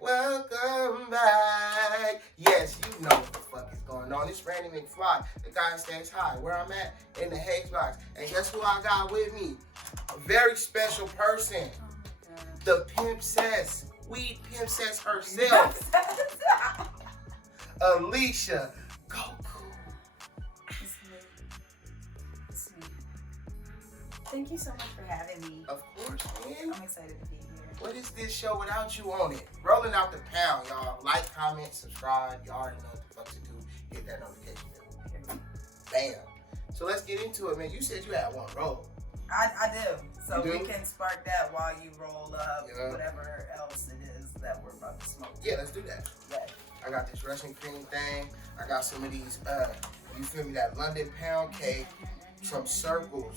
welcome back. Yes, you know what the fuck is going on. It's Randy McFly, the guy that stays high. Where I'm at, in the Haze Box. And guess who I got with me? A very special person. The Pimpcess. Weed Pimpcess herself. Alicia Goku. It's me. Thank you so much for having me. Of course, man. I'm excited to be here. What is this show without you on it? Rolling out the pound, y'all. Like, comment, subscribe. Y'all already know what the fuck to do. Hit that notification bell. Bam. So let's get into it, man. You said you had one roll. I do. So You do? we can spark that while you roll up Yeah. whatever else it is that we're about to smoke. Yeah, let's do that. Right. I got this Russian cream thing. I got some of these, you feel me, that London pound cake, some circles.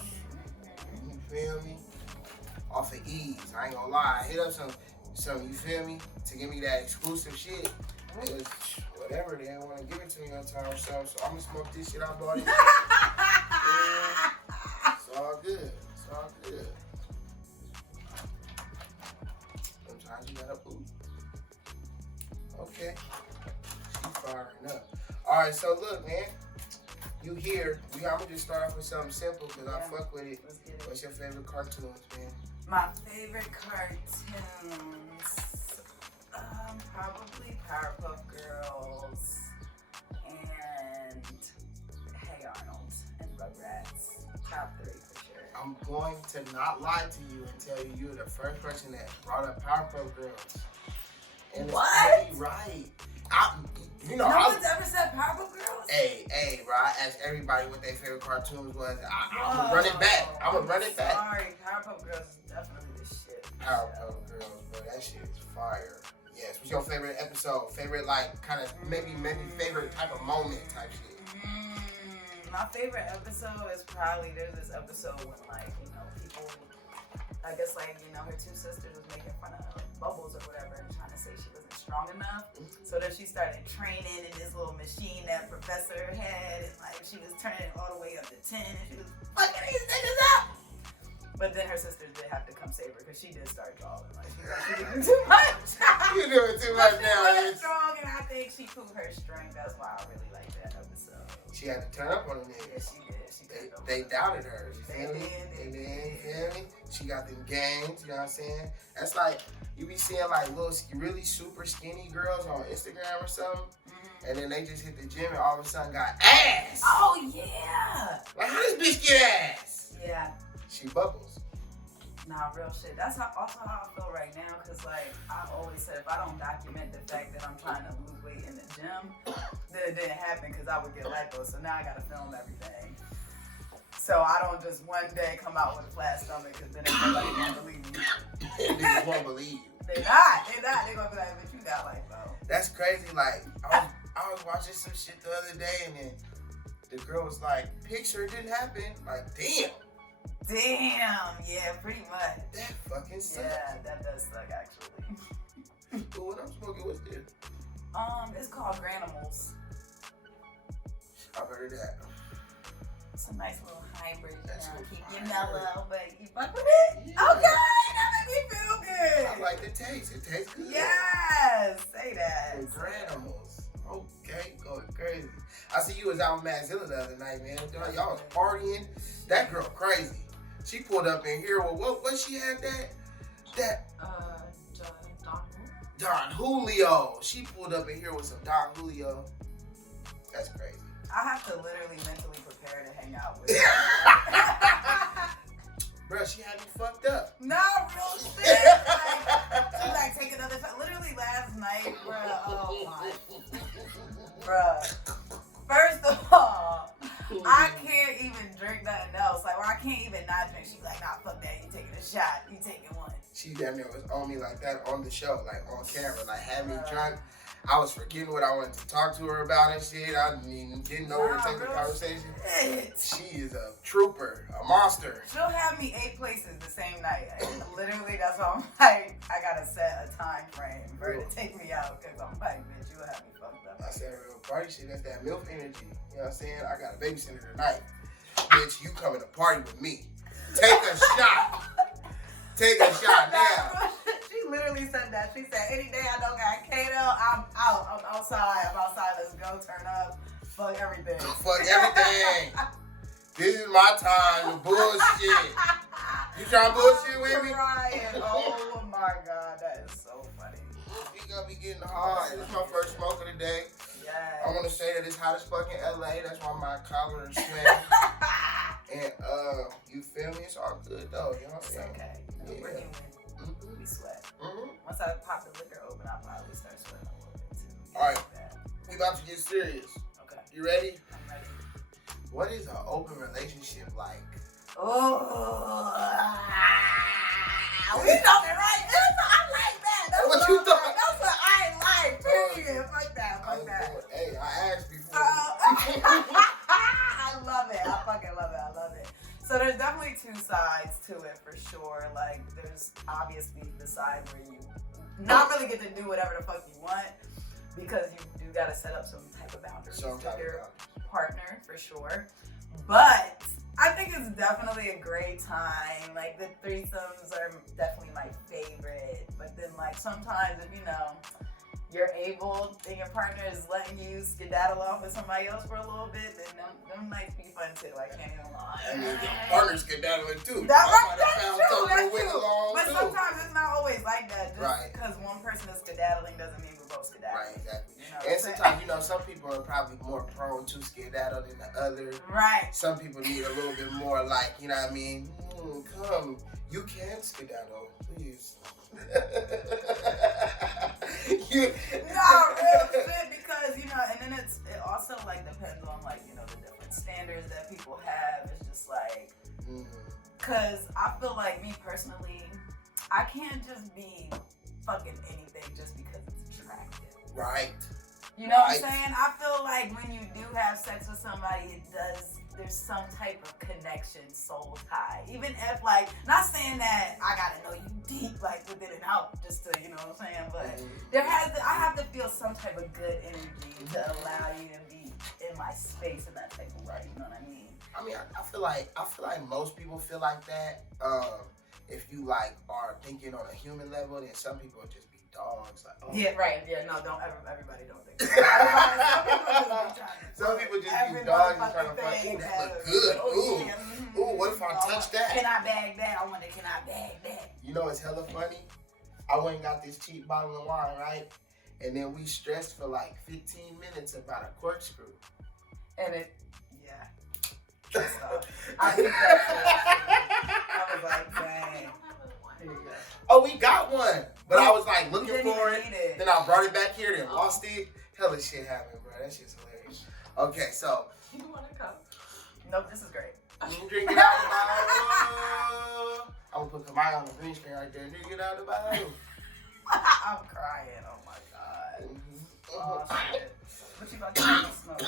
You feel me? Off of Ease. I ain't gonna lie. I hit up some, you feel me, to give me that exclusive shit. It was whatever, they didn't want to give it to me on time or something, so I'm gonna smoke this shit I bought it. Yeah, it's all good. It's all good. Sometimes you gotta ooh. Okay. She's firing up. Alright, so look, man. You here. I'm gonna just start off with something simple because I fuck with it. Let's get it. What's your favorite cartoons, man? My favorite cartoons, probably Powerpuff Girls and Hey Arnold and Rugrats. Top 3 for sure. I'm going to not lie to you and tell you you're the first person that brought up Powerpuff Girls. And What? It's really right. No one's ever said Powerpuff Girls? Hey, bro, I asked everybody what their favorite cartoons was. I'm gonna run it back. I'm gonna run it back. Sorry, Powerpuff Girls is definitely the shit. Powerpuff Girls, bro, that shit is fire. Yes, what's your favorite episode? Favorite, like, kind of, maybe favorite type of moment type shit? My favorite episode is probably, there's this episode when, like, you know, people, I guess, like, you know, her 2 sisters was making fun of Bubbles or whatever and trying to say she wasn't strong enough. So then she started training in this little machine that Professor had, and, like, she was turning it all the way up to 10, and she was fucking these niggas up! But then her sisters did have to come save her because she did start drawing. Like, she was like, you're doing too much. You're doing too much now. She was strong, and I think she proved her strength. That's why I really like that episode. She had to turn up on the Yeah, niggas. she did. She did. They doubted her. You feel me? They did. You feel me? She got them gains, you know what I'm saying? That's like, you be seeing like little, really super skinny girls on Instagram or something, and then they just hit the gym and all of a sudden got ass. Oh, yeah. Like, how this bitch get ass? Yeah. She bubbles. Nah, real shit. That's also how I feel right now, because, like, I always said if I don't document the fact that I'm trying to lose weight in the gym, then it didn't happen because I would get lipo. So now I got to film everything. So I don't just one day come out with a flat stomach because then everybody can't believe me. Niggas won't believe you. They're not. They're going to be like, but you got lipo. That's crazy. Like, I was watching some shit the other day, and then the girl was like, picture it didn't happen. Like, damn. Damn. Yeah, pretty much. That fucking sucks. Yeah, that does suck, actually. But what I'm smoking, what's this? It's called Granimals. I've heard of that. It's a nice little hybrid. That's You know, what keep you I mellow, but you fuck with it? Yeah. Okay, that makes me feel good. I like the taste. It tastes good. Yes, say that. The Granimals. Okay, going crazy. I see you was out with Madzilla the other night, man. Y'all was partying. That girl crazy. She pulled up in here with what she had that Don Julio. She pulled up in here with some Don Julio. That's crazy. I have to literally mentally prepare to hang out with her. Bro, she had me fucked up. Nah, real shit. She like take another shot. Literally last night, bruh. Oh my. Bruh. First of all, I can't even drink nothing else. Like, or I can't even not drink. She's like, nah, fuck that. You taking a shot. You taking one. She damn near was on me like that on the show, like on camera, like had me drunk. I was forgetting what I wanted to talk to her about and shit. I didn't know where to take the conversation. She is a trooper, a monster. She'll have me 8 places the same night. And literally, that's why I'm like, I gotta set a time frame for her to take me out because I'm like, bitch, you'll have me fucked up. I said real party shit. That's that MILF energy. You know what I'm saying? I got a babysitter tonight. Bitch, you coming to party with me? Take a shot. Take a shot now. She literally said that. She said, any day I don't got Kato, I'm out. I'm outside. Let's go turn up. Fuck everything. Fuck everything. This is my time to bullshit. You trying to bullshit with me? Ryan. Oh my God, that is so funny. We gonna be getting hard. This is my first smoke of the day. Yes. I want to say that it's hot as fuck in LA. That's why my collar is sweating. And you feel me? It's all good though. You know what I'm It's saying? okay. Yeah. We're human. We sweat. Mm-hmm. Once I pop the liquor open, I'll probably start sweating a little bit too. All right. We about to get serious. Okay. You ready? I'm ready. What is an open relationship like? Oh, we talking right? I like that. That's What you thought? That's what I like. Period. Fuck that. Hey, I asked before. I love it. I fucking love it. I love it. So there's definitely two sides to it for sure. Like there's obviously the side where you not really get to do whatever the fuck you want because you do gotta set up some type of boundaries with your partner for sure. But I think it's definitely a great time. Like the threesomes are definitely my favorite. But then like sometimes if you know you're able and your partner is letting you skedaddle off with somebody else for a little bit, then them nights be fun too. I can't even lie. And then your partner's skedaddling too. That's That's true. But too. sometimes it's not always like that. Just Right. because one person is skedaddling doesn't mean we're both skedaddling. Right, exactly. You know And sometimes, some people are probably more prone to skedaddle than the other. Right. Some people need a little bit more like, you know what I mean? Come, you can skedaddle, please. No, real shit, because and then it also like depends on like the different standards that people have. It's just like, cause I feel like me personally, I can't just be fucking anything just because it's attractive. Right. You know what I'm saying? I feel like when you do have sex with somebody, there's some type of connection, soul tie. Even if like, not saying that I gotta know you deep, like within and out, just to, you know what I'm saying? But I have to feel some type of good energy to allow you to be in my space in that type of way. You know what I mean? I mean, I feel like most people feel like that. If you like are thinking on a human level, then some people will just be dogs. Like, oh. Yeah, right. Yeah, no, everybody don't think that. Some people just be dogs and trying to fuck. Ooh, that look good. Ooh, what if I touch that? Can I bag that? Can I bag that? You know, it's hella funny. I went and got this cheap bottle of wine, right? And then we stressed for like 15 minutes about a corkscrew. And I think that's I was like, dang. Here you go. Oh, we got one. But I was like looking for it. it. Then I brought it back here, then lost it. Hella shit happened, bro. That shit's hilarious. Okay, so. You want to come? Nope, this is great. You drink it out of the bottle. I'm going to put Kamaya on the green screen right there. Drink it out of the bottle. I'm crying. Oh my God. Oh shit. What you about to do? Smoke?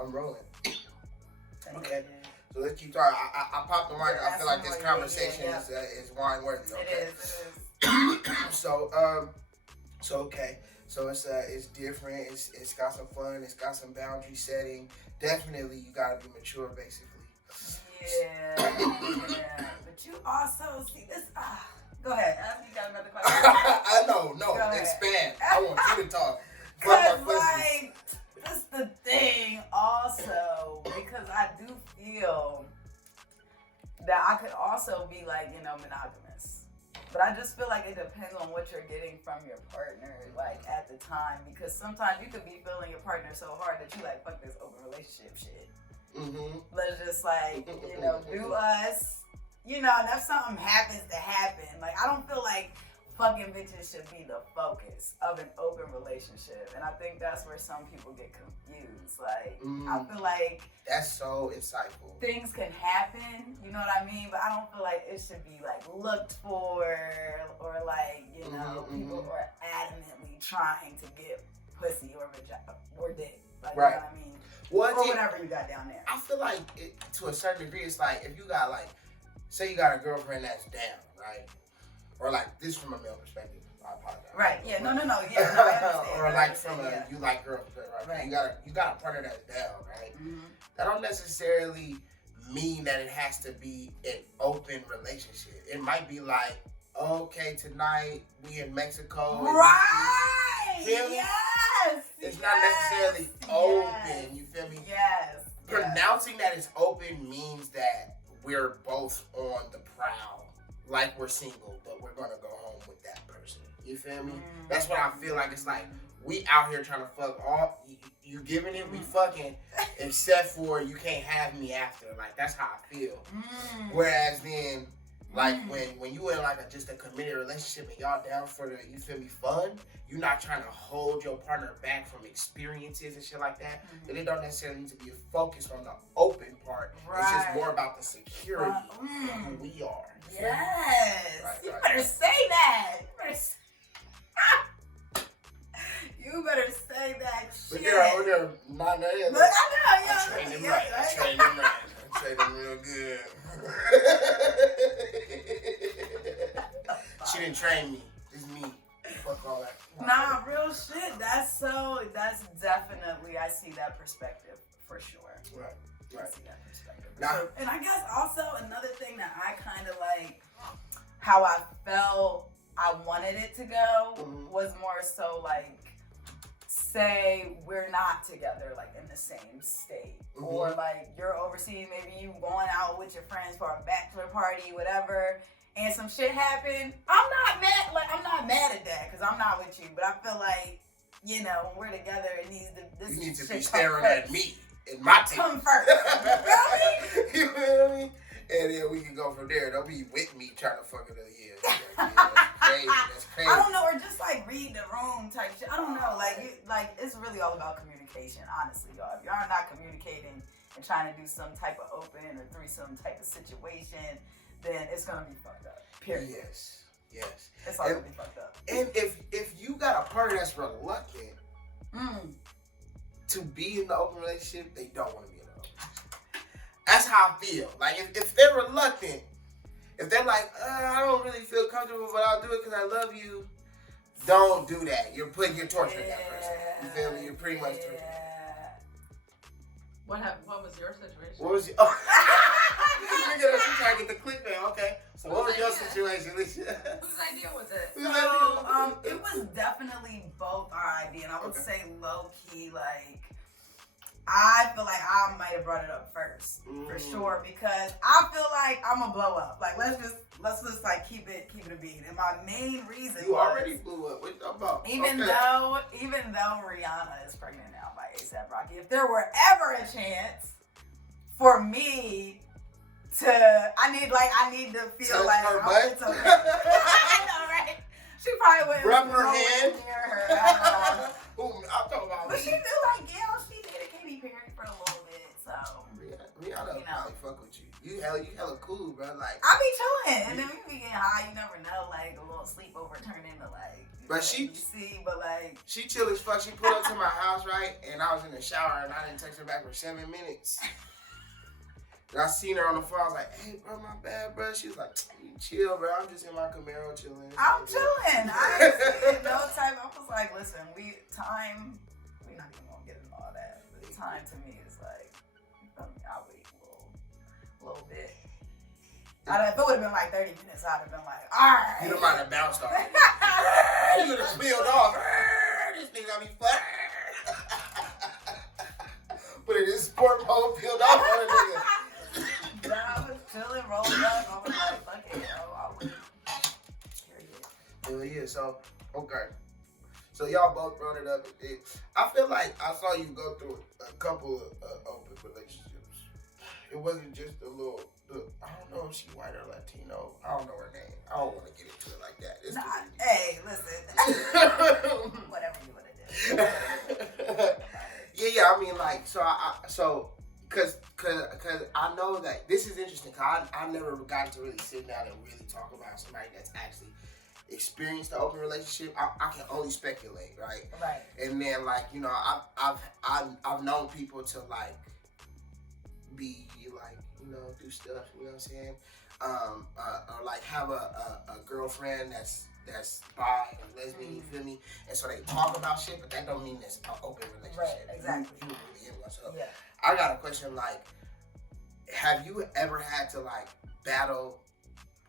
I'm rolling. Thank Okay. you. So let's keep talking. I popped the mic. I feel like this conversation is wine worthy. Okay. It is. So okay. So it's different. It's got some fun. It's got some boundary setting. Definitely, you gotta be mature, basically. Yeah. But you also see this. Go ahead. You got another question? I know. No, expand. I want you to talk. Cause like, that's the thing. Also, because I do feel that I could also be like monogamous. But I just feel like it depends on what you're getting from your partner, like at the time. Because sometimes you could be feeling your partner so hard that you like, fuck this open relationship shit. Let's just like, do us. And if something happens to happen, like I don't feel like fucking bitches should be the focus of an open relationship. And I think that's where some people get confused. Like, I feel like that's so insightful. Things can happen, you know what I mean? But I don't feel like it should be like looked for or like, people are adamantly trying to get pussy or vagina or dick. Like, right. You know what I mean? Well, or whatever you got down there. I feel like to a certain degree, it's like if you got like, say you got a girlfriend that's down, right? Or like this from a male perspective. I apologize. Right. Yeah. No. Yeah. No, I understand. Or like from you like girls, right? You got a partner that's down, right? That don't necessarily mean that it has to be an open relationship. It might be like, okay, tonight we in Mexico. Right. Feel me? Yes. It's not necessarily open. You feel me? Yes. Pronouncing that it's open means that we're both on the prowl, like we're single, but we're gonna go home with that person. You feel me? That's what I feel like. It's like we out here trying to fuck all. You giving it, we fucking, except for you can't have me after. Like that's how I feel. Whereas then, like when you in like just a committed relationship and y'all down for the, you feel me, fun. You're not trying to hold your partner back from experiences and shit like that. And it don't necessarily need to be focused on the open part. Right. It's just more about the security of who we are. Yes. Right, you right. better say that. You better say that But shit. they're over there, not there. Look, I know, I trained them right. I trained them real good. She didn't train me. It's me. Fuck all that. Nah, real shit. That's definitely, I see that perspective for sure. Right. I Right. see that perspective. Nah. So, and I guess also another thing that I kind of like, how I felt I wanted it to go was more so like, say we're not together like in the same state, or like you're overseas, maybe you going out with your friends for a bachelor party, whatever, and some shit happened. I'm not mad at that because I'm not with you, but I feel like, you know, when we're together, it needs to. You need to shit be come staring first. at me in my team. Come first. You feel me? You feel me? And then we can go from there. Don't be with me trying to fuck it up. Yeah, that's crazy. That's crazy. I don't know, or just like read the room type shit. I don't know. Like it's really all about communication, honestly, y'all. If y'all are not communicating and trying to do some type of open or threesome type of situation, then it's gonna be fucked up. Period. Yes. Yes. It's all gonna be fucked up. And if you got a partner that's reluctant to be in the open relationship, they don't want to be in the open relationship. That's how I feel. Like if they're reluctant, if they're like, I don't really feel comfortable, but I'll do it because I love you. Don't do that. You're torturing that person. You feel me? You're pretty much torturing. What happened? What was your situation? What was your? Oh. Look at her. She's trying to get the click man. Okay. So what was your situation, Alicia? Whose idea was it? So it was definitely both our idea, and I would say low key, like I feel like I might have brought it up first for sure, because I feel like I'm gonna blow up. Like let's just like keep it a beat. And my main reason You was, already blew up. What you talking about? even though Rihanna is pregnant now by A$AP Rocky, if there were ever a chance for me to, I need to feel touch like her I'm butt? okay. I know, right? She probably wouldn't Rub her go hand? near her at all. Ooh, I'm talking about But me. she knew, like, she dated Katy Perry for a little bit, so Rihanna you know. probably fuck with you. You hella cool, bro. Like, I be chilling, and then we be getting high. You never know, like a little sleepover turn into like. But she- but like. she chill as fuck. She pulled up to my house, right? And I was in the shower, and I didn't text her back for 7 minutes. And I seen her on the phone. I was like, "Hey, bro, my bad, bro." She was like, "You chill, bro. I'm just in my Camaro chilling." I'm chilling. I ain't seen no time. I was like, listen, we're not even gonna get into all that. But time to me is like, I'll wait a little bit. If it would have been like 30 minutes, I'd have been like, all right. You might have bounced off. You would have spilled off. This nigga got me fucked. Put it in sport mode, peeled off on a nigga. I was chilling, rolled up. I was like, fuck it, yo. I would. Hell yeah, so, okay. So y'all both brought it up. I feel like I saw you go through a couple of open relationships. It wasn't just I don't know if she white or Latino. I don't know her name. I don't want to get into it like that. It's Hey, listen. Whatever you want to do. Yeah. I mean, like, cause I know that this is interesting. Cause I never got to really sit down and really talk about somebody that's actually experienced the open relationship. I can only speculate, right? Right. And then, like, you know, I've known people to like be like, you know, do stuff. You know what I'm saying? Or like have a girlfriend that's bi and lesbian. You feel me? And so they talk about shit, but that don't mean it's an open relationship. Right, exactly. You really in one. So Yeah. I got a question, like, have you ever had to like battle?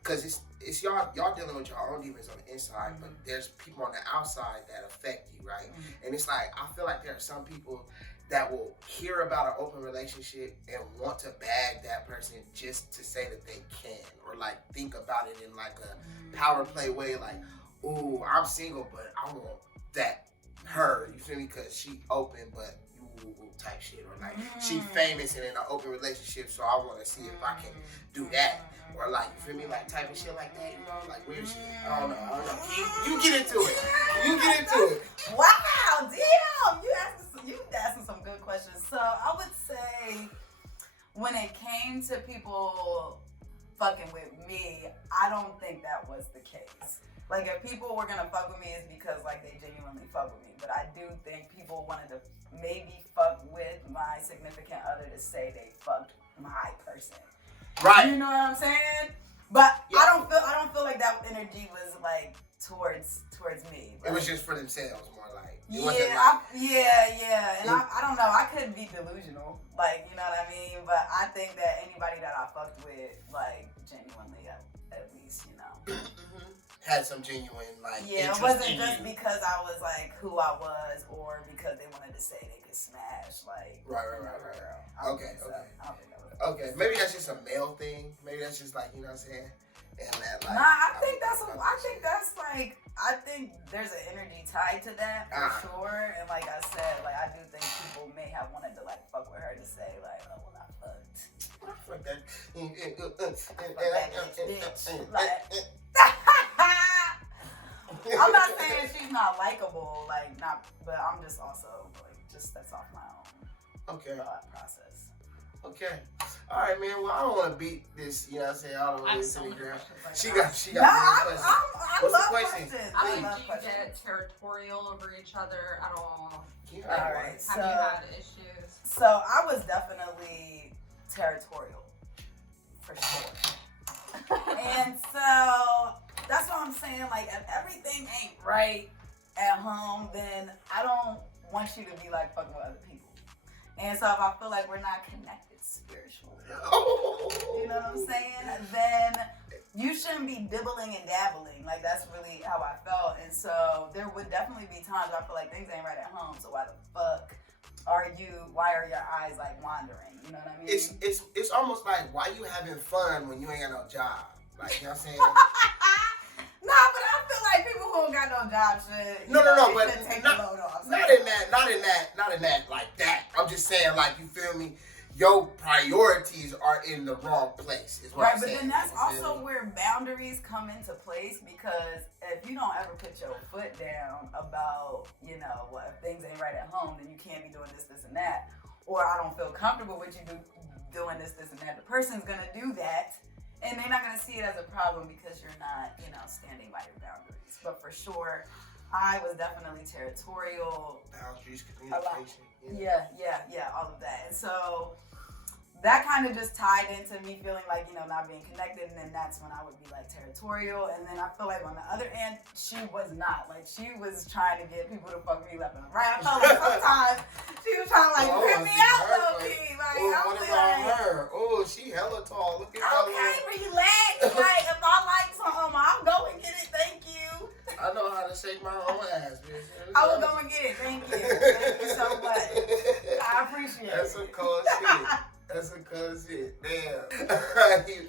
Because it's y'all dealing with your own demons on the inside, but there's people on the outside that affect you, right? And it's like, I feel like there are some people that will hear about an open relationship and want to bag that person just to say that they can, or like think about it in like a power play way, like, ooh, I'm single, but I want that her, you feel me? Because she open, but you type shit, or like she famous and in an open relationship, so I want to see if I can do that. Or like, you feel me, like type of shit like that, you know, like weird shit. I don't know. You get into it. You get into it. Wow, damn! You asking some good questions. So I would say, when it came to people fucking with me, I don't think that was the case. Like, if people were gonna fuck with me, it's because like they genuinely fuck with me. But I do think people wanted to maybe fuck with my significant other to say they fucked my person. Right. You know what I'm saying? But yeah. I don't feel like that energy was like towards me. Like, it was just for themselves, more like. And I don't know. I could be delusional, like, you know what I mean. But I think that anybody that I fucked with, like, genuinely, at least, you know, had some genuine like. Yeah, it wasn't just because I was like who I was, or because they wanted to say they could smash, like. Right. Okay. Okay, maybe that's just a male thing. Maybe that's just like, you know what I'm saying? And that like. Nah, I think there's an energy tied to that for sure. And like I said, like I do think people may have wanted to like fuck with her to say like, oh well, I fucked. Fuck that. Bitch. Like, I'm not saying she's not likable, like not, but I'm just also like that's off my own thought process. Okay. All right, man. Well, I don't want to beat this, you know what I'm saying, all the way to the ground. She got questions. I love questions. I think you get territorial over each other. I don't. All right. Have you had issues? So I was definitely territorial, for sure. And so that's what I'm saying. Like, if everything ain't right at home, then I don't want you to be like fucking with other people. And so if I feel like we're not connected spiritually, you know what I'm saying? Then you shouldn't be dibbling and dabbling. Like, that's really how I felt. And so there would definitely be times I feel like things ain't right at home. So why the fuck why are your eyes like wandering? You know what I mean? It's almost like, why you having fun when you ain't got no job? Like, you know what I'm saying? No, but I feel like people who don't got no job should. No, but take the load off. Not in that, like that. I'm just saying, like, you feel me? Your priorities are in the wrong place. Is what I'm saying. Right, but then that's also where boundaries come into place, because if you don't ever put your foot down about, you know, well, if things ain't right at home, then you can't be doing this, and that, or I don't feel comfortable with you doing this, and that. The person's gonna do that. And they're not going to see it as a problem because you're not, you know, standing by your boundaries. But for sure, I was definitely territorial. Boundaries, communication. Yeah, all of that. And so that kind of just tied into me feeling like, you know, not being connected. And then that's when I would be like territorial. And then I feel like on the other end, she was not. Like, she was trying to get people to fuck me left and right. I felt like sometimes she was trying to like rip me out low key. Like, what about her? Oh, she hella tall. Look at that. Okay, relax. Like, if I like something, I'll go and get it. Thank you. I know how to shake my own ass, bitch. I will go and get it. Thank you. Thank you so much. I appreciate it. That's some cold shit. That's some cold shit. Damn.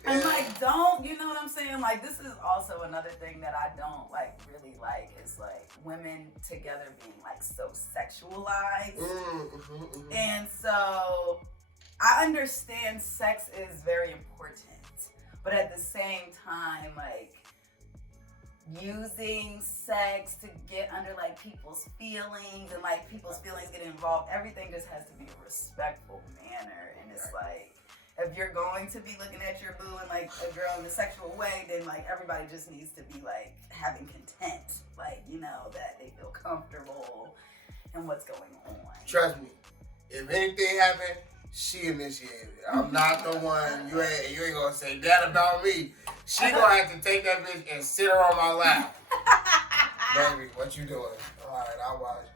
And like, don't, you know what I'm saying? Like, this is also another thing that I don't like really like, is like women together being like so sexualized. And so I understand sex is very important, but at the same time, like, using sex to get under like people's feelings and like people's feelings get involved, everything just has to be a respectful manner. And it's like, if you're going to be looking at your boo and like a girl in a sexual way, then like everybody just needs to be like having content, like, you know, that they feel comfortable in what's going on. Trust me, if anything happened, she initiated. I'm not the one. You ain't gonna say that about me. She gonna have to take that bitch and sit her on my lap. Baby, what you doing? All right, I'll watch.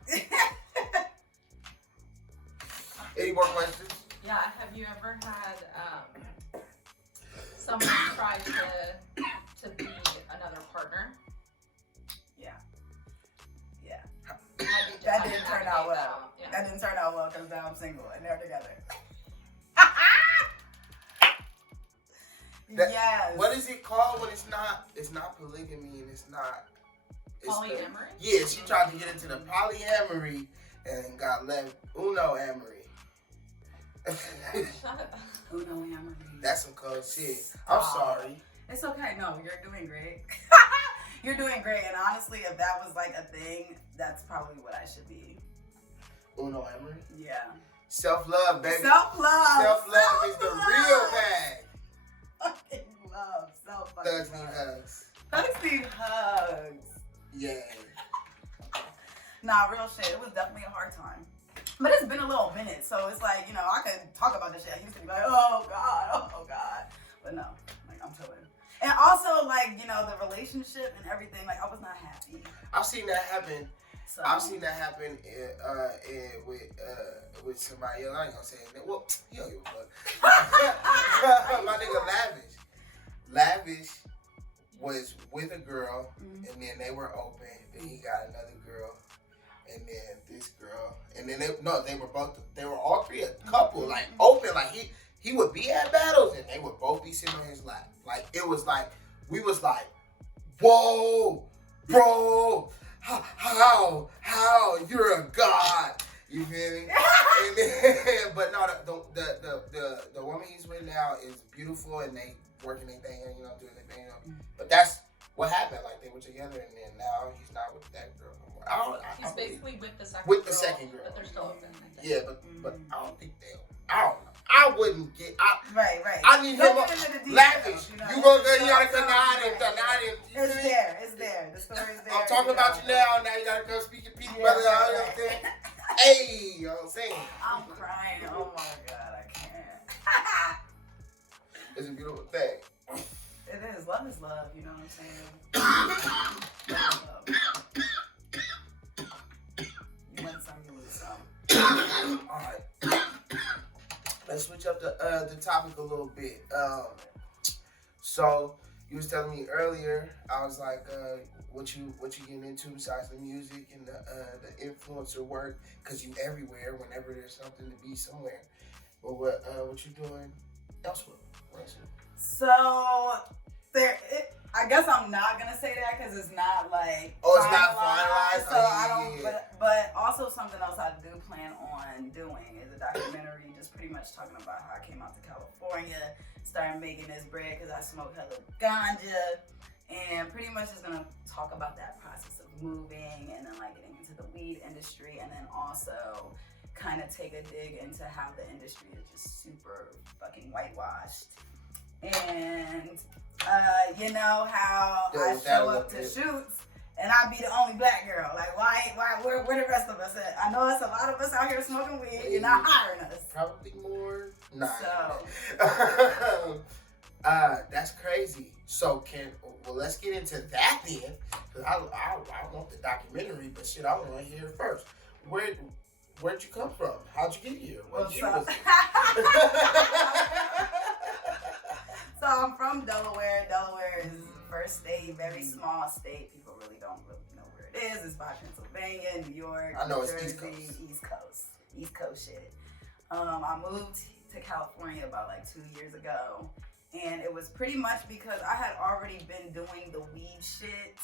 Any more questions? Yeah. Yeah, have you ever had someone try to be another partner? Yeah. That didn't turn out well. Yeah. That didn't turn out well because now I'm single and they're together. Yes. What is it called when it's not polygamy and it's Polyamory? Yeah, she tried to get into the polyamory and got left uno-amory. Shut up. Uno-amory. That's some cold shit. I'm sorry. It's okay. No, you're doing great. You're doing great. And honestly, if that was like a thing, that's probably what I should be. Uno-amory? Yeah. Self-love, baby. Self-love. Self-love is the real bag. Fucking love. Self-fucking Thugs need love. hugs. Thugs need hugs. Yeah. Nah, real shit. It was definitely a hard time. But it's been a little minute, so it's like, you know, I could talk about this shit. I used to be like, oh God. But no, like, I'm chilling. And also, like, you know, the relationship and everything, like, I was not happy. I've seen that happen. So I've seen that happen with somebody else. I ain't gonna say it. Well, you don't give a fuck. My nigga Lavish was with a girl, and then they were open. Then he got another girl, and then this girl, and then they were all three a couple, like open, like he would be at battles, and they would both be sitting on his lap. Like it was like we was like, whoa, bro. How you're a god, you feel me? And then, but no, the woman he's with now is beautiful, and they working their thing, you know, doing their thing. You know? But that's what happened. Like they were together, and then now he's not with that girl no more. He's basically with the second girl, but they're still open. I think. Yeah, but I don't think I don't know. I wouldn't get. Right. I need him lavish. You gonna go? You gotta connive him. It's there. The story's there. I'm talking about you now. Now you gotta come speak your piece, brother. You know what I'm saying? Hey, you know what I'm saying? I'm crying. Oh my God, I can't. It's a beautiful thing. It is. Love is love. You know what I'm saying? Love is love. You win some, you lose some. All right. Let's switch up the topic a little bit. So you was telling me earlier, I was like, what you getting into besides the music and the influencer work? Cause you everywhere whenever there's something to be somewhere. But what you doing elsewhere? So I guess I'm not gonna say that because it's not like it's not finalized. So I don't. Yeah. But also something else I do plan on doing is a documentary, just pretty much talking about how I came out to California, started making this bread because I smoke hella ganja, and pretty much just gonna talk about that process of moving and then like getting into the weed industry, and then also kind of take a dig into how the industry is just super fucking whitewashed. And you know how I show up to shoots and I be the only black girl. Like why where the rest of us at? I know it's a lot of us out here smoking weed. You're not hiring us. Probably more. Nah. So that's crazy. So let's get into that then. Cause I want the documentary, but shit, I want to hear it first. Where'd you come from? How'd you get here? What year was it? So I'm from Delaware. Delaware is the first state, very small state. People really don't know where it is. It's by Pennsylvania, New York, I know New it's Jersey, East Coast shit. I moved to California about like 2 years ago, and it was pretty much because I had already been doing the weed shit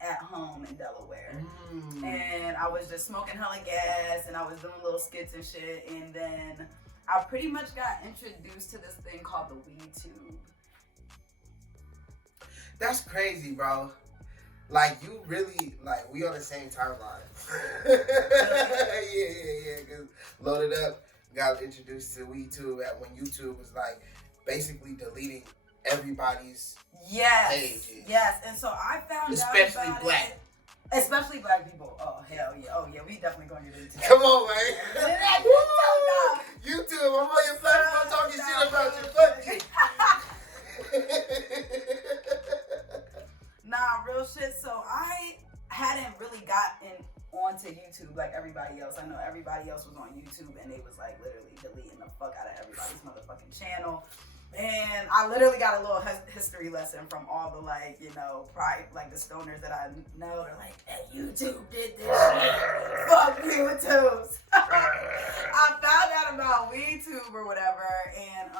at home in Delaware. And I was just smoking hella gas, and I was doing little skits and shit, and then I pretty much got introduced to this thing called the Weed Tube. That's crazy, bro. Like, you really, like, we on the same timeline. Yeah. Cause loaded up, got introduced to WeedTube at when YouTube was like basically deleting everybody's pages. Yes, and so I found especially out about black. it. Especially black people. Oh hell yeah. Oh yeah, we definitely gonna get into that. Come on, man. YouTube, I'm on your platform talking shit about you. Fuck you. Nah, real shit. So I hadn't really gotten onto YouTube like everybody else. I know everybody else was on YouTube and they was like literally deleting the fuck out of fucking channel. And I literally got a little history lesson from all the like, you know, like the stoners that I know. They're like, hey, YouTube did this shit. Fuck YouTubes. I found out about WeedTube or whatever, and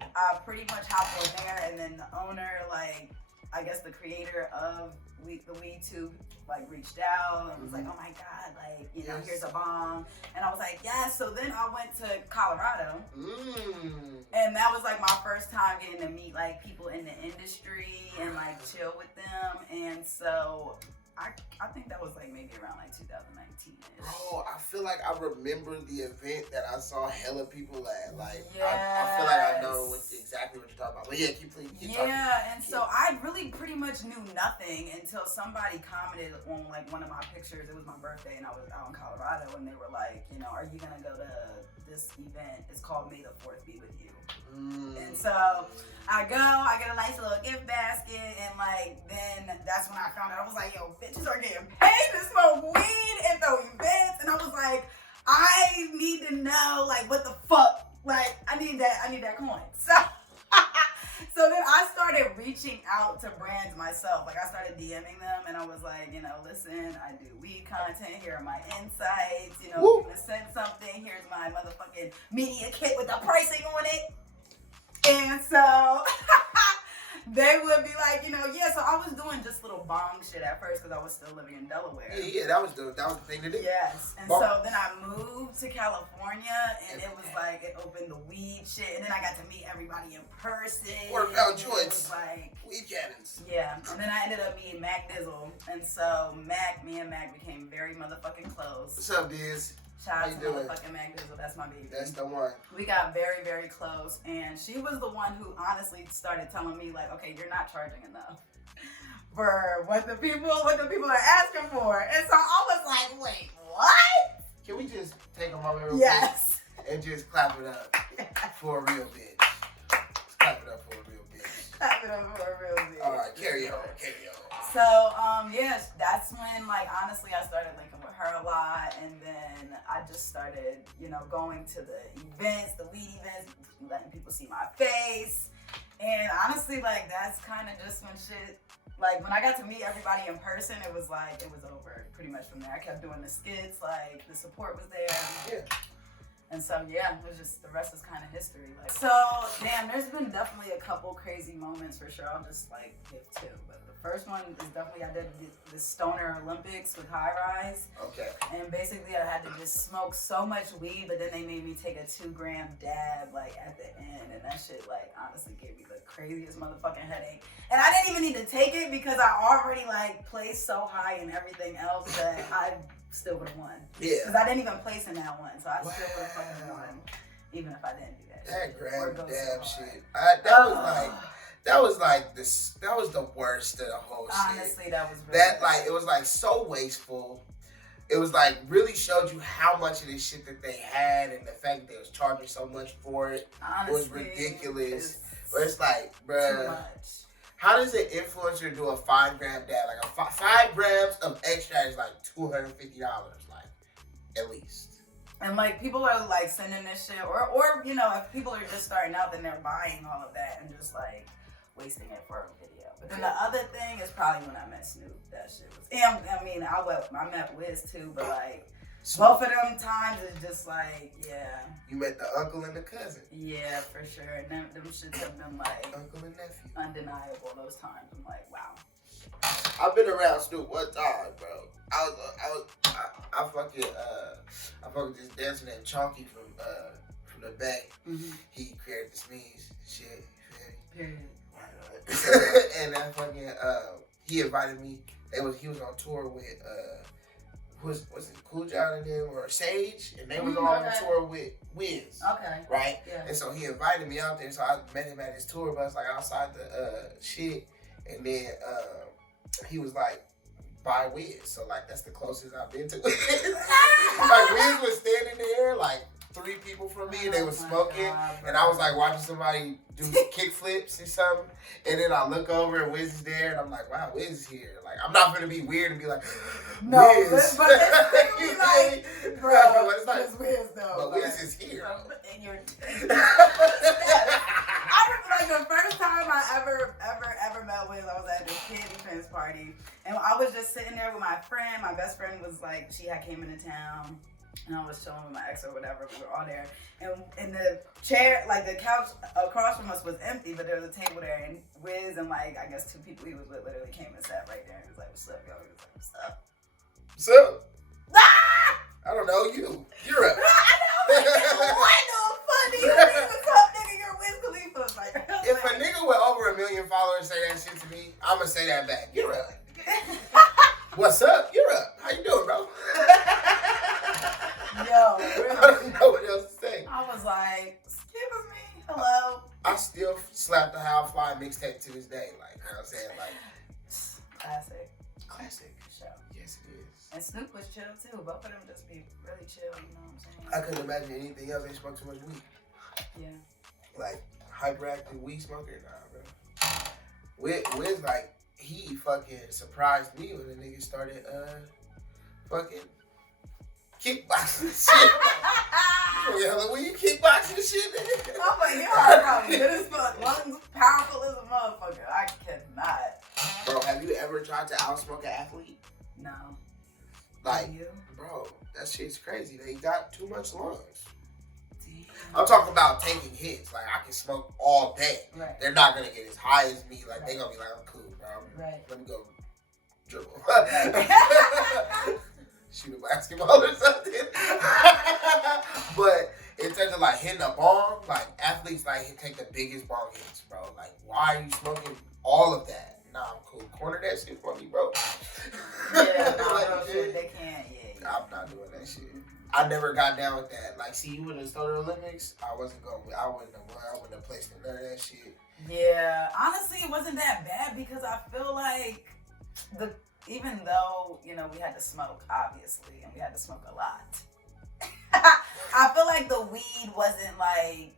I pretty much hopped on there, and then the owner, like, I guess the creator of the WeedTube, like, reached out and was like, oh my God, like, you know, here's a bomb. And I was like, yes. So then I went to Colorado. And that was like my first time getting to meet like people in the industry and like chill with them. And so I think that was like maybe around like 2019-ish. Bro, I feel like I remember the event that I saw hella people at. Like, yes. I feel like I know exactly what you're talking about. But yeah, keep talking. Yeah, and so I really pretty much knew nothing until somebody commented on like one of my pictures. It was my birthday and I was out in Colorado, and they were like, you know, are you gonna go to this event? It's called May the 4th Be With You. And so I go, I get a nice little gift basket, and like then that's when I found out. I was like, yo, bitches are getting paid to smoke weed and throw events, and I was like, I need to know like what the fuck, like I need that coin. So then I started reaching out to brands myself. Like I started DMing them, and I was like, you know, listen, I do weed content. Here are my insights. You know, if you're gonna send something, here's my motherfucking media kit with the pricing on it. And so they would be like, you know, yeah. So I was doing just little bong shit at first because I was still living in Delaware. Yeah, that was the thing to do. Yes. And so then I moved to California, and it was like it opened the weed shit, and then I got to meet everybody in person. Workout joints. Like weed cannons. Yeah. And then I ended up meeting Mac Dizzle, and so me and Mac became very motherfucking close. What's up, Diz? Shout out to motherfucking Mac Dizzle. That's my baby. That's the one. We got very, very close, and she was the one who honestly started telling me like, okay, you're not charging enough for what the people are asking for. And so I was like, wait, what? Can we just take a moment real Yes. quick and just clap it up for a real bitch? Let's clap it up for a real bitch. Clap it up for a real bitch. All right, carry on. So, yes, that's when, like, honestly, I started linking with her a lot, and then I just started, you know, going to the events, the weed events, letting people see my face, and honestly, like, that's kind of just when shit, like, when I got to meet everybody in person, it was like, it was over pretty much from there. I kept doing the skits, like, the support was there. Yeah. And so, yeah, it was just, the rest is kind of history. Like, so, damn, there's been definitely a couple crazy moments for sure. I'll just, like, give two. But the first one is definitely, I did the Stoner Olympics with High Rise. Okay. And basically, I had to just smoke so much weed, but then they made me take a 2-gram dab, like, at the end. And that shit, like, honestly gave me the craziest motherfucking headache. And I didn't even need to take it because I already, like, placed so high in everything else that I still would have won. Yeah. Because I didn't even place in that one, so I still would have fucking won, even if I didn't do that. That gram dab so shit. That was the worst of the whole shit. Honestly, that was really that like it was like so wasteful. It was like really showed you how much of this shit that they had, and the fact that they was charging so much for it. Honestly, was ridiculous. But it's like, bruh. Too much. How does an influencer do a 5-gram dab? Like 5 grams of extract is like $250, like at least. And like people are like sending this shit, or you know, if people are just starting out, then they're buying all of that and just like wasting it for a video. But then the other thing is probably when I met Snoop. That shit was. And I mean, I met Wiz too, but like both of them times it's just like, yeah. You met the uncle and the cousin. Yeah, for sure. And them shits have been like uncle and nephew. Undeniable those times. I'm like, wow. I've been around Snoop one time, bro. I fucking this dancer named Chonky from the back. Mm-hmm. He created the sneeze shit. Period. And I fucking he invited me. He was on tour with was it Cool John and them or Sage, and they was all on tour with Wiz. Okay. Right? Yeah. And so he invited me out there, so I met him at his tour bus, like outside the shit. And then he was like, by Wiz. So like that's the closest I've been to Wiz. Like Wiz was standing there, like 3 people from me, and they was smoking, and I was like watching somebody do kick flips or something, and then I look over and Wiz is there, and I'm like, wow, Wiz is here. Like I'm not gonna be weird and be like, no, Wiz. but it's like, bro, it's Wiz though. But Wiz is here. And you're my best friend was like, she had came into town. And I was chilling with my ex or whatever. We were all there. And the chair, like the couch across from us was empty, but there was a table there. And Wiz and like, I guess 2 people he was with literally came and sat right there. And he was like, what's up, y'all? He was like, what's up? What's up? Ah! I don't know you. You're up. I know. What the fuck do you mean? What's up, nigga? You're Wiz Khalifa. Like, If a nigga with over 1 million followers say that shit to me, I'm gonna say that back. You're up. What's up? You're up. How you doing, bro? Yo, I really? don't know what else to say. I was like, excuse me, hello. I still slap the How I Fly mixtape to this day. Like, you know what I'm saying? Like, Classic. classic. Show. Yes, it is. And Snoop was chill too. Both of them just be really chill, you know what I'm saying? I couldn't imagine anything else. They smoke too much weed. Yeah. Like, hyperactive weed smoker? Nah, bro. Wiz, like, he fucking surprised me when the nigga started, fucking kickboxing shit. Yeah, like, when you kickboxing shit, nigga. I'm like, y'all probably good as fuck. Lungs powerful as a motherfucker. I cannot. Bro, have you ever tried to outsmoke an athlete? No. Like, you? bro, that shit's crazy. They got too much lungs. Damn. I'm talking about taking hits. Like, I can smoke all day. Right. They're not gonna get as high as me. Like, they gonna be like, I'm cool, bro. Right. Let me go dribble. Shoot a basketball or something. But in terms of like hitting a bong, like athletes like take the biggest bong hits, bro. Like, why are you smoking all of that? Nah, I'm cool. Corner that shit for me, bro. Yeah, no, Like, bro, shit. shit, they can't. Yeah. I'm not doing that shit. I never got down with that. Like, see, you would have started Olympics. I wouldn't have placed in none of that shit. Yeah, honestly, it wasn't that bad because I feel like even though, you know, we had to smoke, obviously, and we had to smoke a lot, I feel like the weed wasn't like,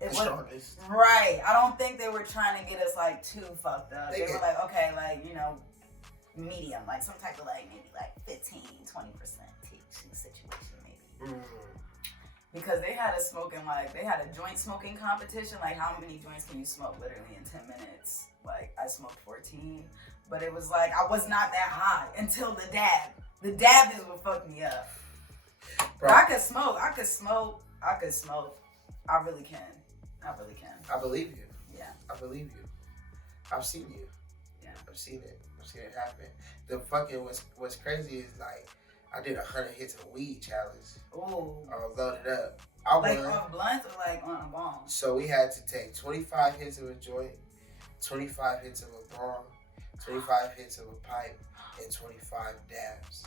it The was strongest. right. I don't think they were trying to get us like too fucked up. They They were like, okay, like, you know, medium, like some type of like maybe like 15-20% THC situation maybe. Because they had us smoking, like, they had a joint smoking competition. Like, how many joints can you smoke literally in 10 minutes? Like, I smoked 14. But it was like, I was not that high until the dab. The dab is what fucked me up. But I could smoke. I really can. I believe you. Yeah. I believe you. I've seen you. Yeah. I've seen it. I've seen it happen. The fucking what's crazy is like I did 100 hits of weed challenge. Ooh. I was loaded up. I Like won. on blunts or like on a bong? So we had to take 25 hits of a joint, 25 hits of a bong, 25 hits of a pipe, and 25 dabs.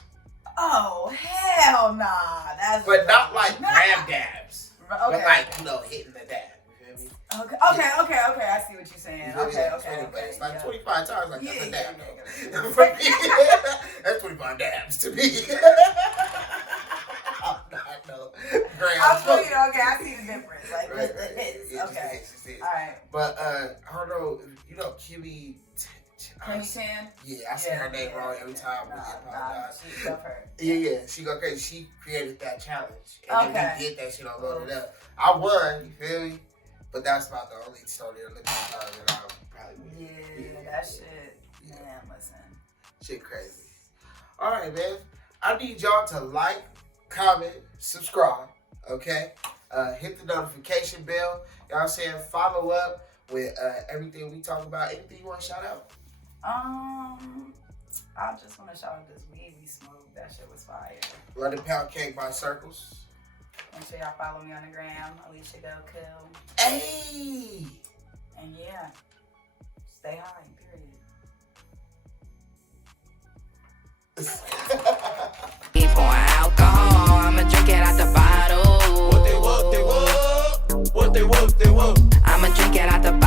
Oh, hell nah. That's But not like nah. grab dabs. Okay. But like, you know, hitting the dab. You feel me? Okay. I see what you're saying. You feel me? Okay. That's 20, but it's like yeah. 25 times. Like, that's a Yeah, dab, yeah, though. yeah. For me, that's 25 dabs to me. I'm not no grab. I feel you. Okay, I see the difference. Like, Right, just the right. hits. Yeah, just the Okay. hits, just the hits. All right. But I don't know, you know, Kimmy. Kimmy Chan? Yeah, I say her name wrong every time. We apologize. She love her. Yeah, she go crazy. She created that challenge, and then Okay. we did that shit on Loaded Up. I won, you feel me? But that's not the only story that looked at that I probably win. Yeah, that shit. Man, listen. Shit crazy. All right, man. I need y'all to like, comment, subscribe. Okay. Hit the notification bell. You know what I'm saying? Follow up with everything we talk about. Anything you want to shout out? I just want to shout out this weed we smoked. That shit was fire. London Pound Cake by Circles. Make sure y'all follow me on the gram, Alicia Del Kill. Hey! And yeah, stay high, period. Keep pouring alcohol, I'ma drink it out the bottle. What they want, I'ma drink it out the bottle.